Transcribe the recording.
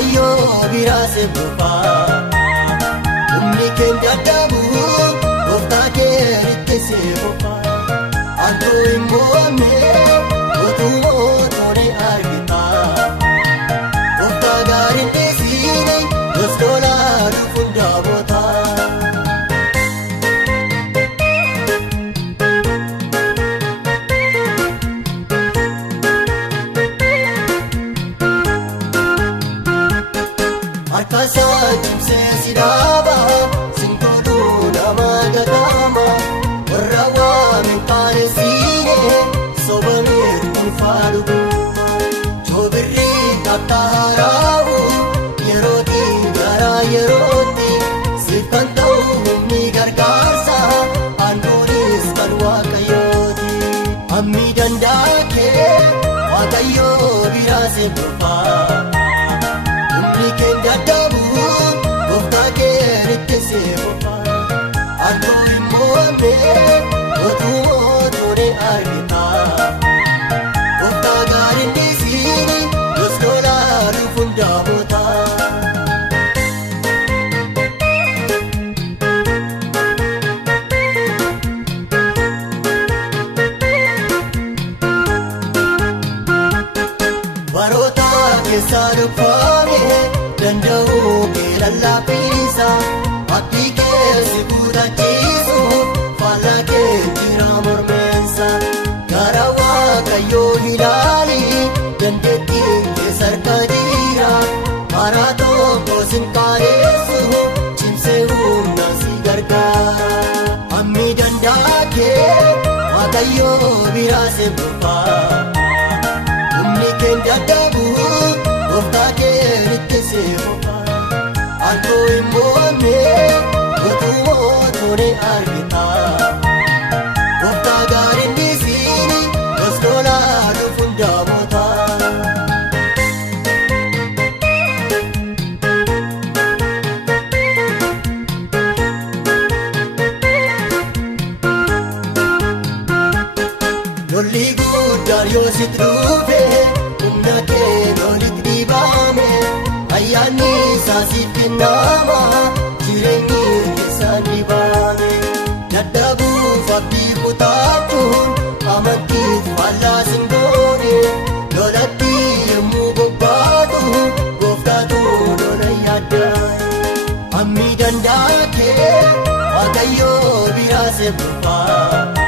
Waaqayyo biraa seebbufaa humni keenya dadhabu gooftaa keeritti seebbufaa Antoo hin mo'amne utuu mootolee argita gooftaa gaariin dhiisine jos lolaa dhufuun daawwata. Harkasaa cimsee si dhaaba sinkooduu nama gatama warra waamen qaanesine sobamee dhuunfaa dhuguma joobirrii taphaa haraawu yerootii gara yerootti siif kan ta'u humni gargaarsa handhuunis kan waaqayyooti hammi danda'a kee waaqayyoo biraa seebbufaa. Dadhabu gooftaa keeritti seebbufaa Antoo hin mo'amne utuu mootolee argita gooftaa gaariin dhiisine jos lolaa dhufuun daawwata. Baroota keessaa dhufame danda'uu kee lallaafisa abdii keessi guutachiisu faallaa kee jira mormeensa gara waaqayyoo ilaali dandeettii keessa harka jira haraa tokko sin qaanessu cimsee humna si gargaara hammi danda'a kee waaqayyoo biraa seebbufaa humni keenya dadhabu gooftaa keeritti seebbufaa Antoo hin mo'amne utuu mootolee argita gooftaa gaariin dhiisine jos lolaa dhufuun daawwata. Lolli guddaan yoo sitti dhufe humna kee lolitti dhiibame ayyaanni isaa siif kennama jireenyi keessaan dhiibame dadhabuuf abdii kutaachuun amantiif faallaa sin goone lolatti yemmuu bobbaatu gooftaatu lola yaaddaa'e hammi danda'a kee waaqayyoo biraa seebbufaa.